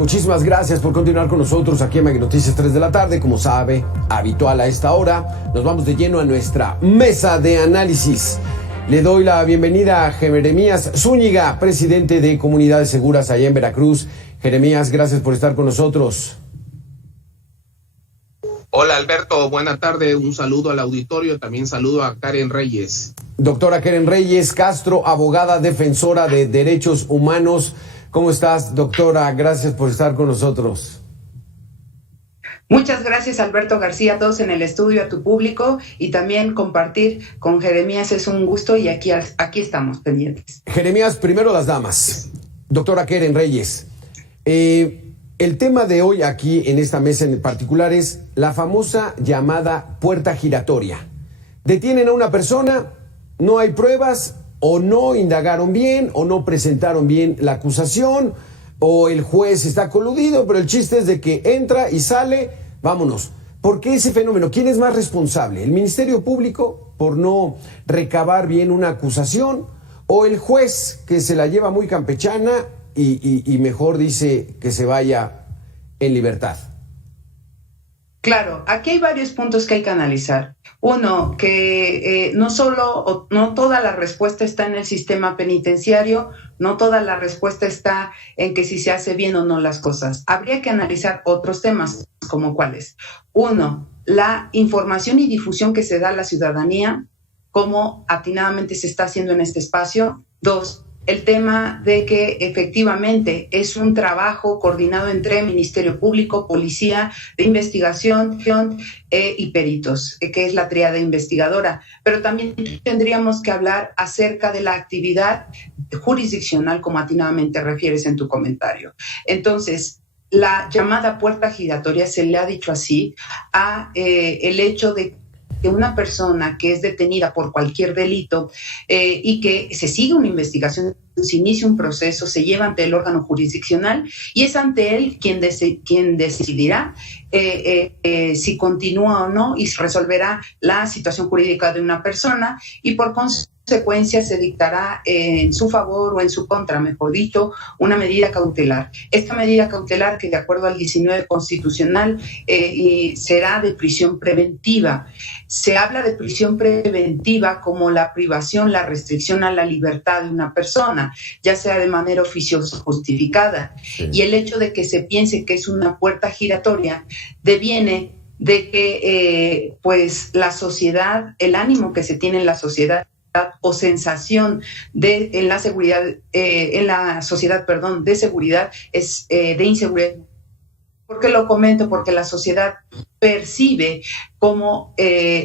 Muchísimas gracias por continuar con nosotros aquí en Meganoticias 3 de la tarde. Como sabe, habitual a esta hora, nos vamos de lleno a nuestra mesa de análisis. Le doy la bienvenida a Jeremías Zúñiga, presidente de Comunidades Seguras allá en Veracruz. Jeremías, gracias por estar con nosotros. Hola Alberto, buena tarde, un saludo al auditorio, también saludo a Karen Reyes. Doctora Karen Reyes Castro, abogada defensora de derechos humanos. ¿Cómo estás, doctora? Gracias por estar con nosotros. Muchas gracias, Alberto García, a todos en el estudio, a tu público, y también compartir con Jeremías es un gusto y aquí estamos pendientes. Jeremías, primero las damas. Doctora Karen Reyes, el tema de hoy aquí en esta mesa en particular es la famosa llamada puerta giratoria. Detienen a una persona, no hay pruebas, o no indagaron bien, o no presentaron bien la acusación, o el juez está coludido, pero el chiste es de que entra y sale, vámonos. ¿Por qué ese fenómeno? ¿Quién es más responsable? ¿El Ministerio Público por no recabar bien una acusación? ¿O el juez que se la lleva muy campechana y mejor dice que se vaya en libertad? Claro, aquí hay varios puntos que hay que analizar. Uno, que no toda la respuesta está en el sistema penitenciario, no toda la respuesta está en que si se hace bien o no las cosas. Habría que analizar otros temas, como cuáles. Uno, la información y difusión que se da a la ciudadanía, cómo atinadamente se está haciendo en este espacio. Dos, el tema de que efectivamente es un trabajo coordinado entre Ministerio Público, Policía, de Investigación y peritos, que es la tríada investigadora. Pero también tendríamos que hablar acerca de la actividad jurisdiccional, como atinadamente refieres en tu comentario. Entonces, la llamada puerta giratoria, se le ha dicho así, a el hecho de que una persona que es detenida por cualquier delito y que se sigue una investigación, se inicia un proceso, se lleva ante el órgano jurisdiccional y es ante él quien decidirá si continúa o no y resolverá la situación jurídica de una persona y por consecuencia se dictará en su favor o en su contra, mejor dicho, una medida cautelar. Esta medida cautelar, que de acuerdo al 19 constitucional será de prisión preventiva. Se habla de prisión preventiva como la privación, la restricción a la libertad de una persona, ya sea de manera oficiosa o justificada. Sí. Y el hecho de que se piense que es una puerta giratoria deviene de que pues la sociedad, el ánimo que se tiene en la sociedad o sensación en la sociedad, de seguridad, es de inseguridad. ¿Por qué lo comento? Porque la sociedad percibe como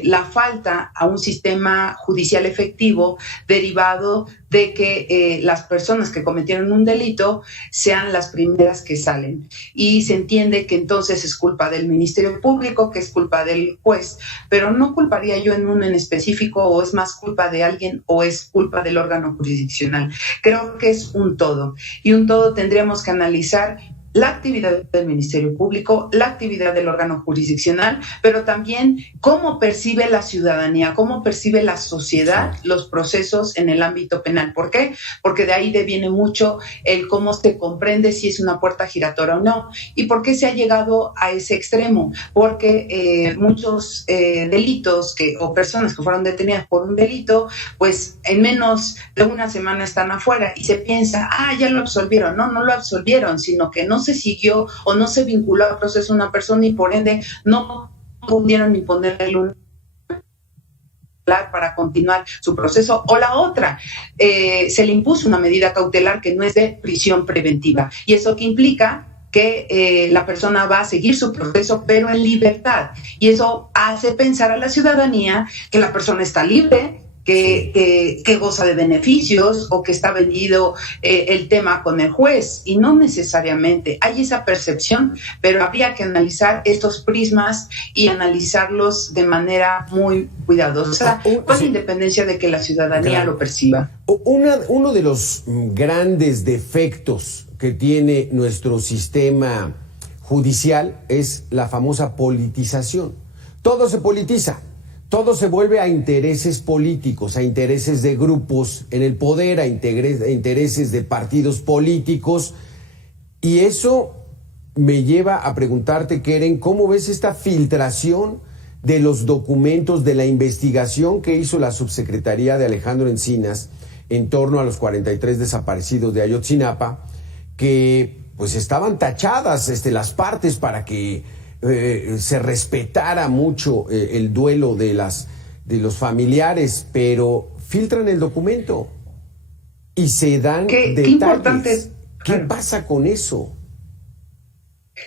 la falta a un sistema judicial efectivo derivado de que las personas que cometieron un delito sean las primeras que salen. Y se entiende que entonces es culpa del Ministerio Público, que es culpa del juez, pero no culparía yo en uno en específico, o es más culpa de alguien, o es culpa del órgano jurisdiccional. Creo que es un todo, y un todo tendríamos que analizar la actividad del Ministerio Público, la actividad del órgano jurisdiccional, pero también cómo percibe la ciudadanía, cómo percibe la sociedad los procesos en el ámbito penal. ¿Por qué? Porque de ahí deviene mucho el cómo se comprende si es una puerta giratoria o no. ¿Y por qué se ha llegado a ese extremo? Porque muchos delitos o personas que fueron detenidas por un delito, pues en menos de una semana están afuera y se piensa, ya lo absolvieron. No lo absolvieron, sino que no se siguió o no se vinculó al proceso una persona y por ende no pudieron ni ponerle un para continuar su proceso, o la otra, se le impuso una medida cautelar que no es de prisión preventiva, y eso que implica que la persona va a seguir su proceso pero en libertad, y eso hace pensar a la ciudadanía que la persona está libre, que goza de beneficios o que está vendido el tema con el juez, y no necesariamente hay esa percepción, pero habría que analizar estos prismas y analizarlos de manera muy cuidadosa, con independencia de que la ciudadanía lo perciba. Uno de los grandes defectos que tiene nuestro sistema judicial es la famosa politización. Todo se politiza. Todo se vuelve a intereses políticos, a intereses de grupos en el poder, a intereses de partidos políticos, y eso me lleva a preguntarte, Keren, ¿cómo ves esta filtración de los documentos de la investigación que hizo la subsecretaría de Alejandro Encinas en torno a los 43 desaparecidos de Ayotzinapa, que pues estaban tachadas las partes para que se respetara mucho el duelo de los familiares, pero filtran el documento y se dan detalles? Qué importante. ¿Qué pasa con eso?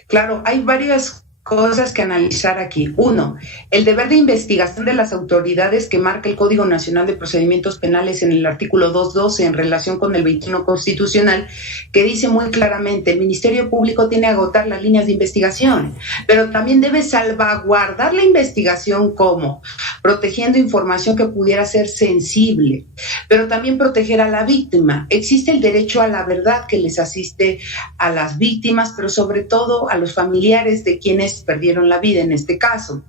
Claro, hay varias cosas que analizar aquí. Uno, el deber de investigación de las autoridades que marca el Código Nacional de Procedimientos Penales en el artículo 212 en relación con el 21 constitucional, que dice muy claramente, el Ministerio Público tiene que agotar las líneas de investigación, pero también debe salvaguardar la investigación como protegiendo información que pudiera ser sensible, pero también proteger a la víctima. Existe el derecho a la verdad que les asiste a las víctimas, pero sobre todo a los familiares de quienes perdieron la vida en este caso.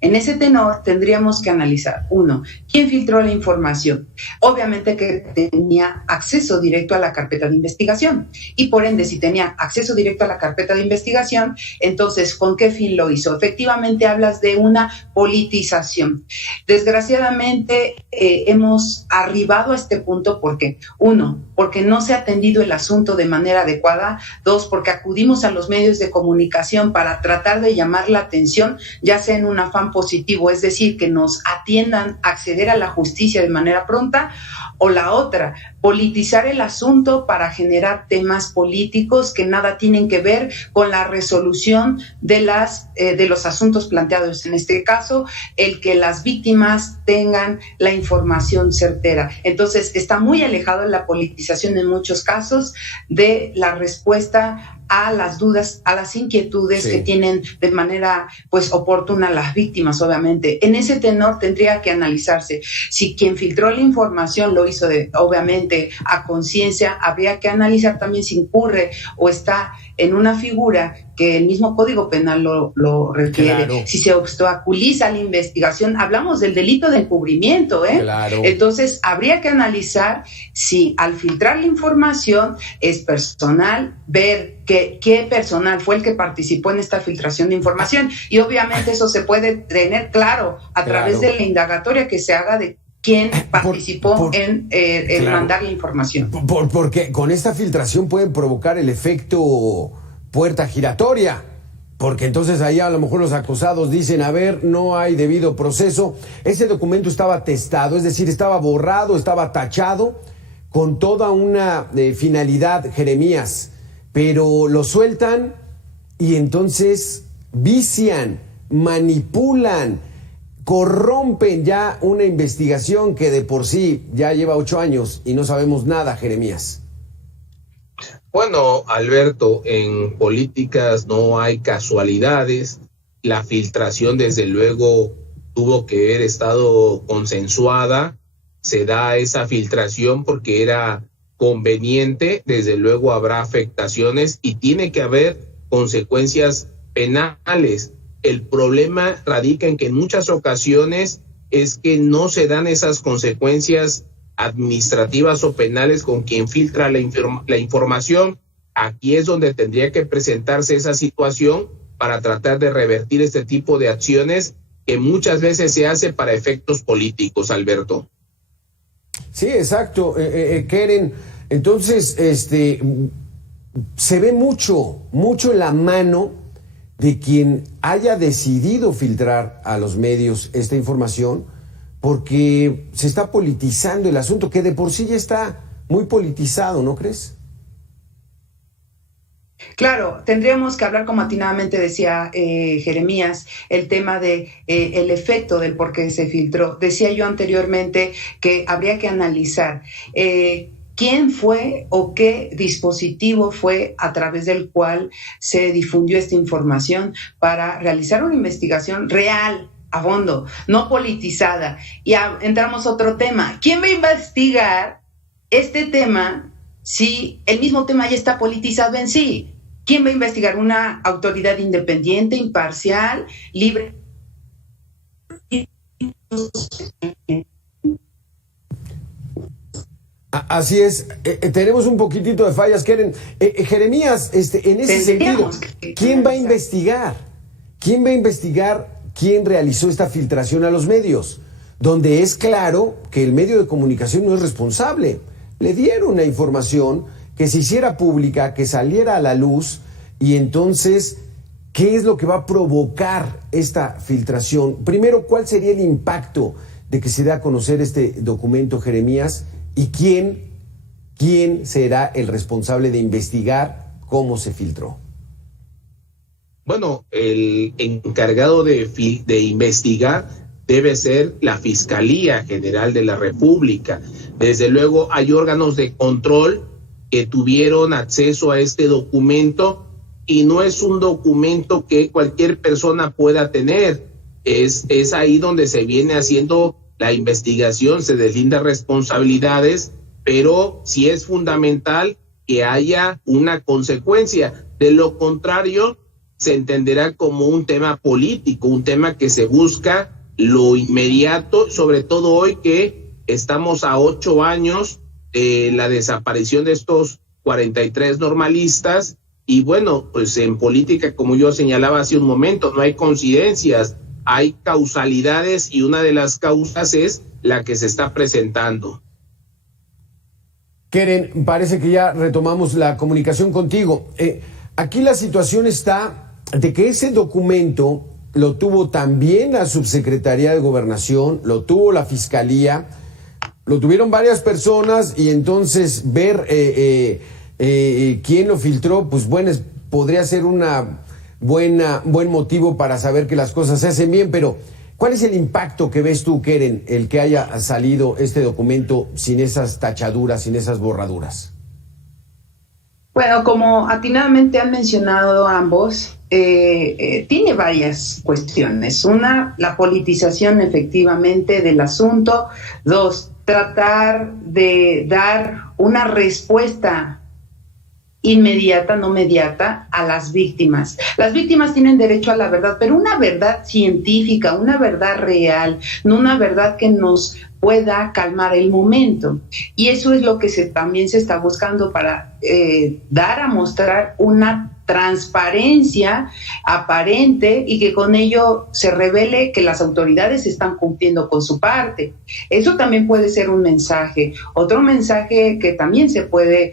En ese tenor tendríamos que analizar, uno, ¿quién filtró la información? Obviamente que tenía acceso directo a la carpeta de investigación y por ende si tenía acceso directo a la carpeta de investigación, entonces ¿con qué fin lo hizo? Efectivamente hablas de una politización. Desgraciadamente hemos arribado a este punto porque, uno, porque no se ha atendido el asunto de manera adecuada, dos, porque acudimos a los medios de comunicación para tratar de llamar la atención, ya sea en un afán positivo, es decir, que nos atiendan a acceder a la justicia de manera pronta, o la otra, politizar el asunto para generar temas políticos que nada tienen que ver con la resolución de los asuntos planteados. En este caso, el que las víctimas tengan la información certera. Entonces, está muy alejado la politización en muchos casos de la respuesta a las dudas, a las inquietudes que tienen de manera pues oportuna las víctimas, obviamente. En ese tenor tendría que analizarse si quien filtró la información lo hizo obviamente a conciencia. Habría que analizar también si incurre o está en una figura que el mismo Código Penal lo requiere. Claro. Si se obstaculiza la investigación, hablamos del delito de encubrimiento, ¿eh? Claro. Entonces, habría que analizar si al filtrar la información es personal, ver qué personal fue el que participó en esta filtración de información. Y obviamente eso se puede tener claro a través de la indagatoria que se haga de quién participó en mandar la información. Porque con esta filtración pueden provocar el efecto puerta giratoria, porque entonces ahí a lo mejor los acusados dicen, a ver, no hay debido proceso. Ese documento estaba testado, es decir, estaba borrado, estaba tachado con toda una finalidad, Jeremías, pero lo sueltan y entonces vician, manipulan, corrompen ya una investigación que de por sí ya lleva 8 años y no sabemos nada, Jeremías. Bueno, Alberto, en políticas no hay casualidades. La filtración, desde luego, tuvo que haber estado consensuada. Se da esa filtración porque era conveniente. Desde luego habrá afectaciones y tiene que haber consecuencias penales. El problema radica en que en muchas ocasiones es que no se dan esas consecuencias administrativas o penales con quien filtra la información. Aquí es donde tendría que presentarse esa situación para tratar de revertir este tipo de acciones que muchas veces se hace para efectos políticos, Alberto. Sí, exacto, Keren. Entonces, se ve mucho la mano de quien haya decidido filtrar a los medios esta información, porque se está politizando el asunto, que de por sí ya está muy politizado, ¿no crees? Claro, tendríamos que hablar, como atinadamente decía Jeremías, el tema de el efecto del por qué se filtró. Decía yo anteriormente que habría que analizar quién fue o qué dispositivo fue a través del cual se difundió esta información para realizar una investigación real, a fondo, no politizada. Y entramos a otro tema. ¿Quién va a investigar este tema si el mismo tema ya está politizado en sí? ¿Quién va a investigar? ¿Una autoridad independiente, imparcial, libre? Así es, tenemos un poquitito de fallas, Keren. Jeremías, en ese sentido, ¿quién va a investigar? ¿Quién va a investigar quién realizó esta filtración a los medios? Donde es claro que el medio de comunicación no es responsable. Le dieron la información que se hiciera pública, que saliera a la luz, y entonces, ¿qué es lo que va a provocar esta filtración? Primero, ¿cuál sería el impacto de que se dé a conocer este documento, Jeremías? ¿Y quién será el responsable de investigar cómo se filtró? Bueno, el encargado de investigar debe ser la Fiscalía General de la República. Desde luego hay órganos de control que tuvieron acceso a este documento y no es un documento que cualquier persona pueda tener. Es ahí donde se viene haciendo la investigación, se deslindan responsabilidades, pero sí es fundamental que haya una consecuencia. De lo contrario, se entenderá como un tema político, un tema que se busca lo inmediato, sobre todo hoy que estamos a 8 años de la desaparición de estos 43 normalistas. Y bueno, pues en política, como yo señalaba hace un momento, no hay coincidencias, hay causalidades y una de las causas es la que se está presentando. Keren, parece que ya retomamos la comunicación contigo. Aquí la situación está de que ese documento lo tuvo también la Subsecretaría de Gobernación, lo tuvo la Fiscalía, lo tuvieron varias personas, y entonces ver quién lo filtró, pues bueno, podría ser buen motivo para saber que las cosas se hacen bien, pero ¿cuál es el impacto que ves tú, Keren, el que haya salido este documento sin esas tachaduras, sin esas borraduras? Bueno, como atinadamente han mencionado ambos, tiene varias cuestiones. Una, la politización efectivamente del asunto. Dos, tratar de dar una respuesta inmediata, no mediata, a las víctimas. Las víctimas tienen derecho a la verdad, pero una verdad científica, una verdad real, no una verdad que nos pueda calmar el momento. Y eso es lo que también se está buscando para dar a mostrar una transparencia aparente y que con ello se revele que las autoridades están cumpliendo con su parte. Eso también puede ser un mensaje. Otro mensaje que también se puede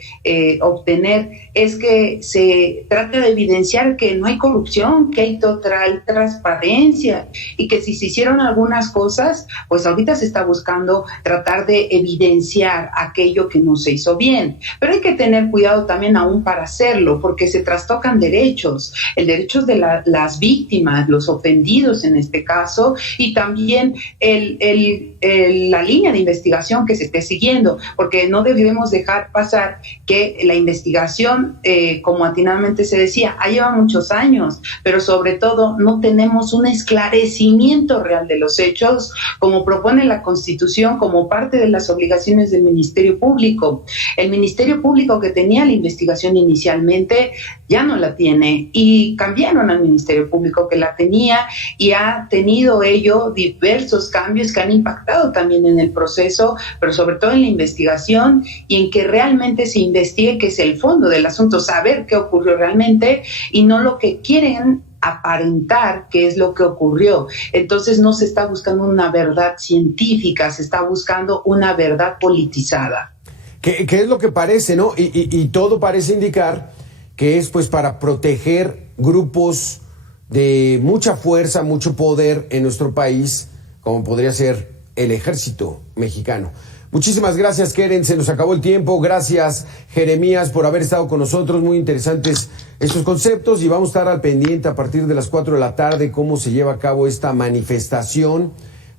obtener es que se trata de evidenciar que no hay corrupción, que hay total transparencia y que si se hicieron algunas cosas, pues ahorita se está buscando tratar de evidenciar aquello que no se hizo bien. Pero hay que tener cuidado también aún para hacerlo, porque se trastocan derechos, el derecho de las víctimas, los ofendidos en este caso, y también la línea de investigación que se esté siguiendo, porque no debemos dejar pasar que la investigación, como atinadamente se decía, lleva muchos años, pero sobre todo no tenemos un esclarecimiento real de los hechos, como propone la Constitución, como parte de las obligaciones del Ministerio Público. El Ministerio Público, que tenía la investigación inicialmente, ya no la tiene, y cambiaron al Ministerio Público que la tenía, y ha tenido ello diversos cambios que han impactado también en el proceso, pero sobre todo en la investigación y en que realmente se investigue, que es el fondo del asunto, saber qué ocurrió realmente y no lo que quieren aparentar que es lo que ocurrió. Entonces no se está buscando una verdad científica, se está buscando una verdad politizada. ¿Qué es lo que parece, no? Y todo parece indicar que es pues para proteger grupos de mucha fuerza, mucho poder en nuestro país, como podría ser el ejército mexicano. Muchísimas gracias, Keren, se nos acabó el tiempo. Gracias, Jeremías, por haber estado con nosotros. Muy interesantes estos conceptos, y vamos a estar al pendiente a partir de las 4 de la tarde cómo se lleva a cabo esta manifestación,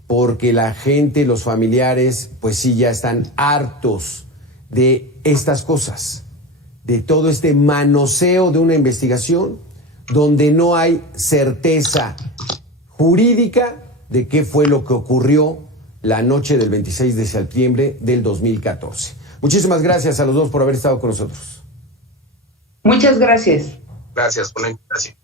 porque la gente, los familiares, pues sí, ya están hartos de estas cosas, de todo este manoseo de una investigación donde no hay certeza jurídica de qué fue lo que ocurrió la noche del 26 de septiembre del 2014. Muchísimas gracias a los dos por haber estado con nosotros. Muchas gracias. Gracias por la invitación.